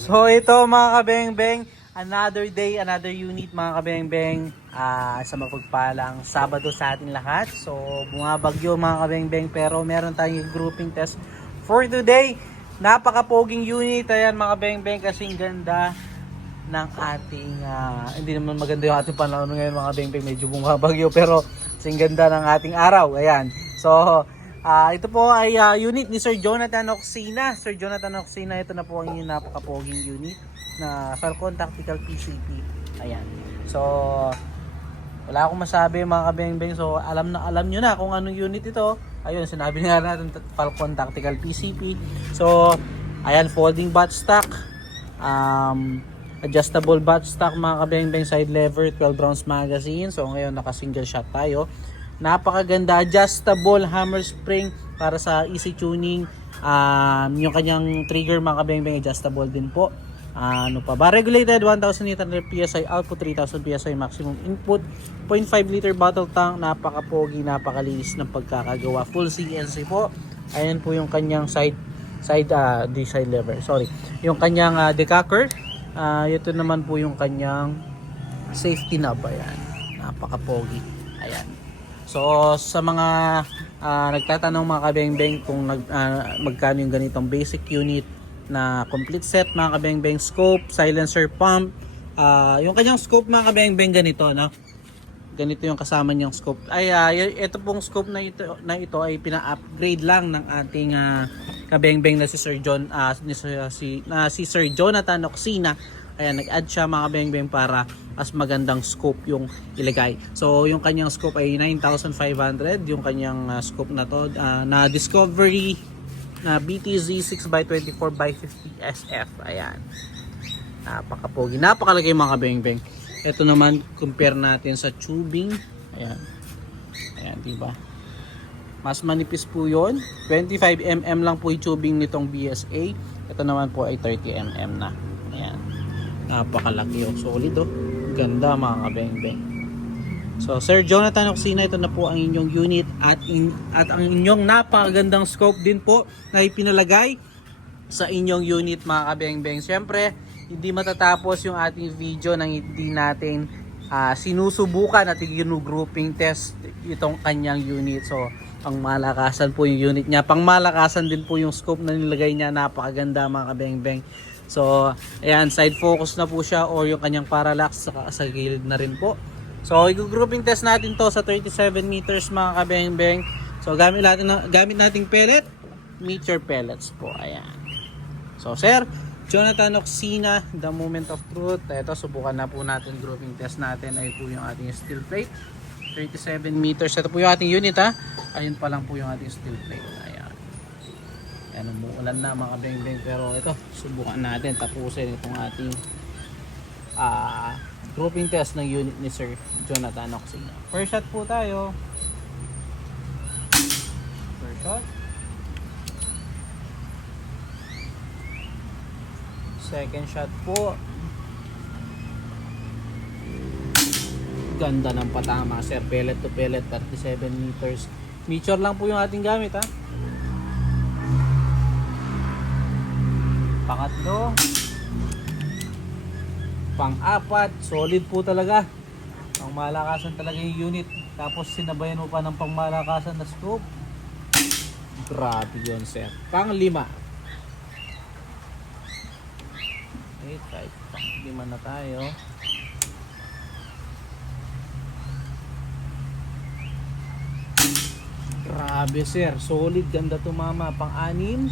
So ito mga kabeng-beng, another day, another unit mga kabeng-beng. Sa mapagpalang Sabado sa ating lahat. So bumabagyo mga kabeng-beng pero meron tayong grouping test for today. Napaka-poging unit. Ayan mga kabeng-beng, kasing ganda ng ating, hindi naman maganda yung ating panahon ngayon mga kabeng-beng. Medyo bumabagyo pero kasing ganda ng ating araw. Ayan. So ito po ay unit ni Sir Jonathan Oxina. Sir Jonathan Oxina, ito na po ang inyong napaka-poging unit na Falcon Tactical PCP. Ayan. So, wala akong masabi mga kabeng-beng. So, alam nyo na kung anong unit ito. Ayun, sinabi nga natin Falcon Tactical PCP. So, ayan, folding buttstock. Adjustable buttstock mga kabeng-beng, side lever, 12 rounds magazine. So, ngayon naka-single shot tayo. Napakaganda, adjustable hammer spring para sa easy tuning. Yung kanyang trigger mga kabeng-beng, adjustable din po. Ano pa ba? Regulated 1,800 PSI output, 3,000 PSI maximum input, 0.5 liter bottle tank. Napaka-pogi, napakalinis ng pagkakagawa. Full CNC po. Ayan po yung kanyang side lever. Sorry. Yung kanyang decacker. Ito naman po yung kanyang safety knob. Ayan. Napaka-pogi. Ayan. So sa mga nagtatanong mga kabeng-beng kung magkano yung ganitong basic unit na complete set mga kabeng-beng, scope, silencer, pump, yung kanyang scope mga kabeng-beng ganito, no? Ganito yung kasama niyang scope. Ay ito pong scope na ito ay pina-upgrade lang ng ating kabeng-beng na si Sir Sir Jonathan Oxina. Ayan, nag-add siya mga kabeng-beng para mas magandang scope yung ilagay. So, yung kanyang scope ay 9,500. Yung kanyang scope na to, na Discovery na BTZ 6x24x50 SF. Ayan. Napaka-pogi. Napakalaki mga kabeng-beng. Ito naman, compare natin sa tubing. Ayan. Ayan, diba? Mas manipis po yun. 25mm lang po yung tubing nitong BSA. Ito naman po ay 30mm na. Ayan. Napakalaki, solid ganda mga kabeng-beng. So Sir Jonathan Oxina, ito na po ang inyong unit at ang inyong napakagandang scope din po na ipinalagay sa inyong unit mga kabeng-beng. Siyempre hindi matatapos yung ating video nang hindi natin sinusubukan at grouping test itong kanyang unit. So pang malakasan po yung unit niya, pang malakasan din po yung scope na nilagay niya. Napakaganda mga kabeng-beng. So, ayan, side focus na po siya or yung kanyang parallax sa gilid na rin po. So, i-grouping test natin to sa 37 meters mga kabeng-beng. So, gamit nating pellet, meter pellets po. Ayan. So, Sir Jonathan Oxina, the moment of truth. Ito, subukan na po natin grouping test natin. Ayun po yung ating steel plate. 37 meters. Ito po yung ating unit ha. Ayun pa lang po yung ating steel plate. Ayan. Ayan, umuulan na mga kabeng-beng, pero ito, subukan natin tapusin itong ating grouping test ng unit ni Sir Jonathan Oxina. First shot po tayo. First shot. Second shot po. Ganda ng patama, Sir. Pellet to pellet, 37 meters. Meter lang po yung ating gamit ha. Pangatlo, pang-apat, solid po talaga. Pangmalakasan talaga yung unit. Tapos sinabayan mo pa ng pangmalakasan na scope. Grabe yun, Sir. Pang-lima. Okay, type pang-lima na tayo. Grabe, Sir. Solid, ganda tumama. Pang-anim.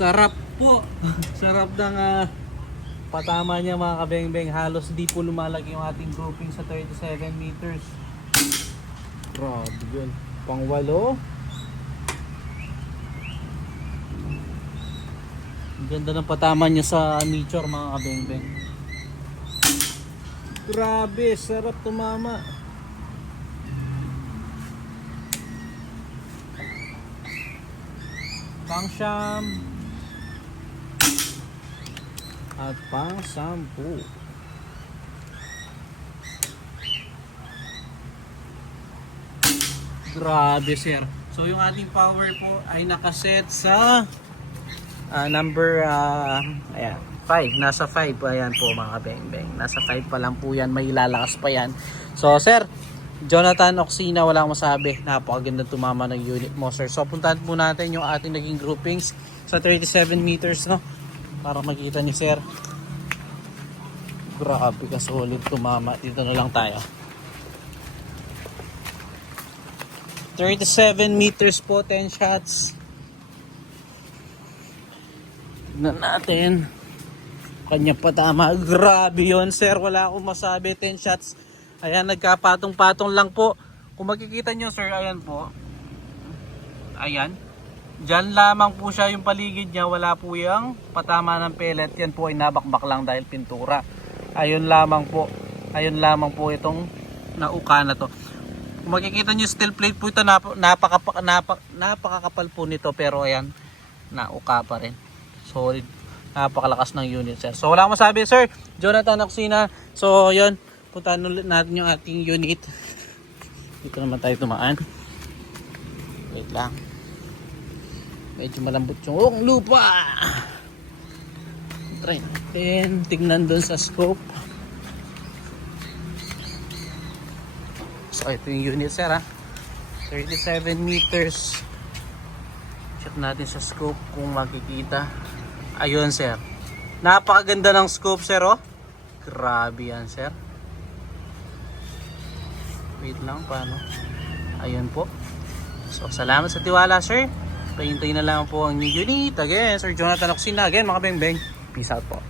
Sarap po. Sarap ng patama niya mga kabeng-beng. Halos di po lumalaki yung ating grouping sa 37 meters. Grabe yun. Pang-walo. Ganda ng patama niya sa meter mga kabeng-beng. Grabe, sarap tumama. Pang-siyam at pang-sampu. Grabe, Sir. So yung ating power po ay nakaset sa number ayan, 5. Nasa 5 ayan po mga kabeng-beng. Nasa 5 pa lang po yan, may lalakas pa yan. So sir, Jonathan Oxina, wala akong masabi. Napakaganda tumama ng unit mo sir. So puntahan po natin yung ating naging groupings sa 37 meters, no? Para makita ni sir. Grabe ka solid tumama. Dito na lang tayo. 37 meters po, 10 shots. Tignan natin. Kanya pa tama. Grabe yun sir, wala akong masabi. 10 shots. Ayan, nagkapatong-patong lang po. Kung makikita nyo sir, ayan po. Ayan. Diyan lamang po siya yung paligid niya. Wala po yung patama ng pellet. Yan po ay nabakbak lang dahil pintura. Ayun lamang po. Ayun lamang po itong nauka na to. Kung makikita nyo steel plate po ito, napakakapal po nito, pero ayan, nauka pa rin. Solid, napakalakas ng unit sir. So wala akong masabi sir, Jonathan Oxina. So yun, puntahan ulit natin yung ating unit. Dito naman tayo tumaan. Wait lang, medyo malambot yung lupa. Try natin tignan dun sa scope. So ito yung unit sir, 37 meters. Check natin sa scope kung makikita. Ayun sir, napakaganda ng scope sir, oh. Grabe yan sir. Wait lang, paano? Ayun po. So salamat sa tiwala sir. Pahintayin na lang po ang new unit. Again, Sir Jonathan Oxina. Again mga beng-beng, peace out po.